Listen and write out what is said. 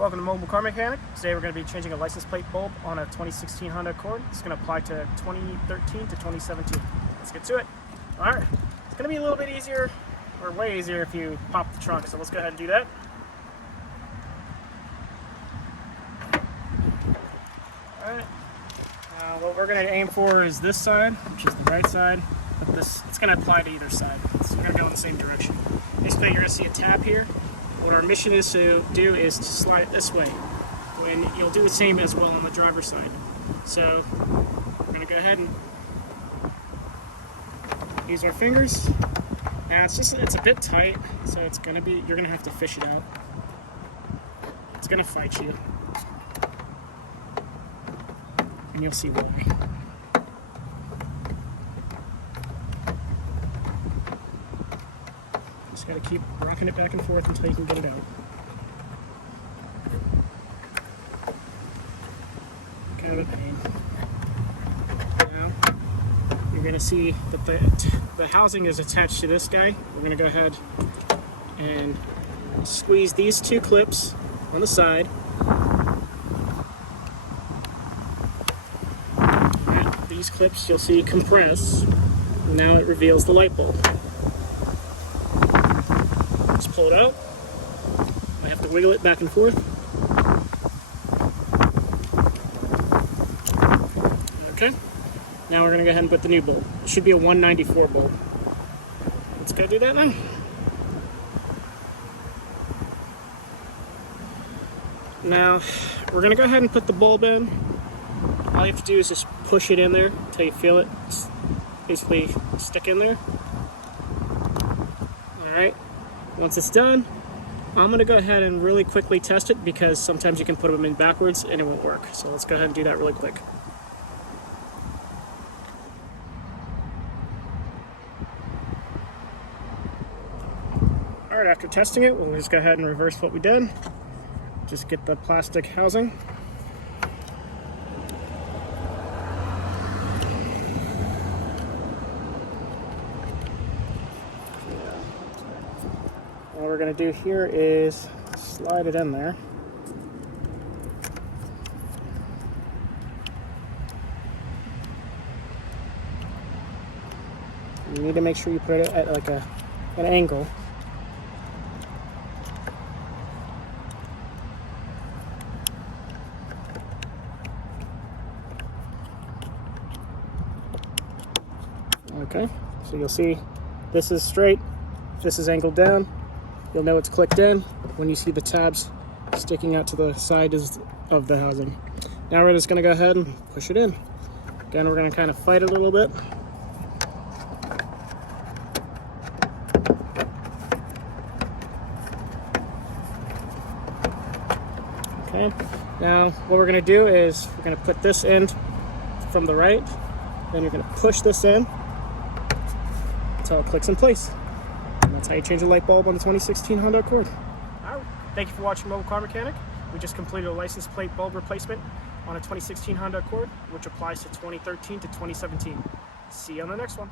Welcome to Mobile Car Mechanic. Today we're going to be changing a license plate bulb on a 2016 Honda Accord. It's going to apply to 2013 to 2017. Let's get to it. Alright, it's going to be a little bit easier, or way easier if you pop the trunk, so let's go ahead and do that. Alright, what we're going to aim for is this side, which is the right side, but it's going to apply to either side. So we're going to go in the same direction. Basically, you're going to see a tab here. What our mission is to do is to slide it this way, when you'll do the same as well on the driver's side. So we're going to go ahead and use our fingers. Now it's a bit tight, so you're going to have to fish it out. It's going to fight you, and you'll see why. Just got to keep rocking it back and forth until you can get it out. Kind of a pain. Now, you're going to see that the housing is attached to this guy. We're going to go ahead and squeeze these two clips on the side. And these clips you'll see compress. Now it reveals the light bulb. Pull it out. I have to wiggle it back and forth. Okay. Now we're going to go ahead and put the new bulb. It should be a 194 bulb. Let's go do that now. Now we're going to go ahead and put the bulb in. All you have to do is just push it in there until you feel it basically stick in there. Alright. Once it's done, I'm going to go ahead and really quickly test it because sometimes you can put them in backwards and it won't work. So let's go ahead and do that really quick. Alright, after testing it, we'll just go ahead and reverse what we did. Just get the plastic housing. What we're going to do here is slide it in there. You need to make sure you put it at like an angle. Okay, so you'll see this is straight, this is angled down. You'll know it's clicked in when you see the tabs sticking out to the side of the housing. Now we're just going to go ahead and push it in. Again, we're going to kind of fight it a little bit. Okay, now what we're going to do is we're going to put this in from the right, then you're going to push this in until it clicks in place. That's how you change a light bulb on the 2016 Honda Accord. Alright, thank you for watching Mobile Car Mechanic. We just completed a license plate bulb replacement on a 2016 Honda Accord, which applies to 2013 to 2017. See you on the next one.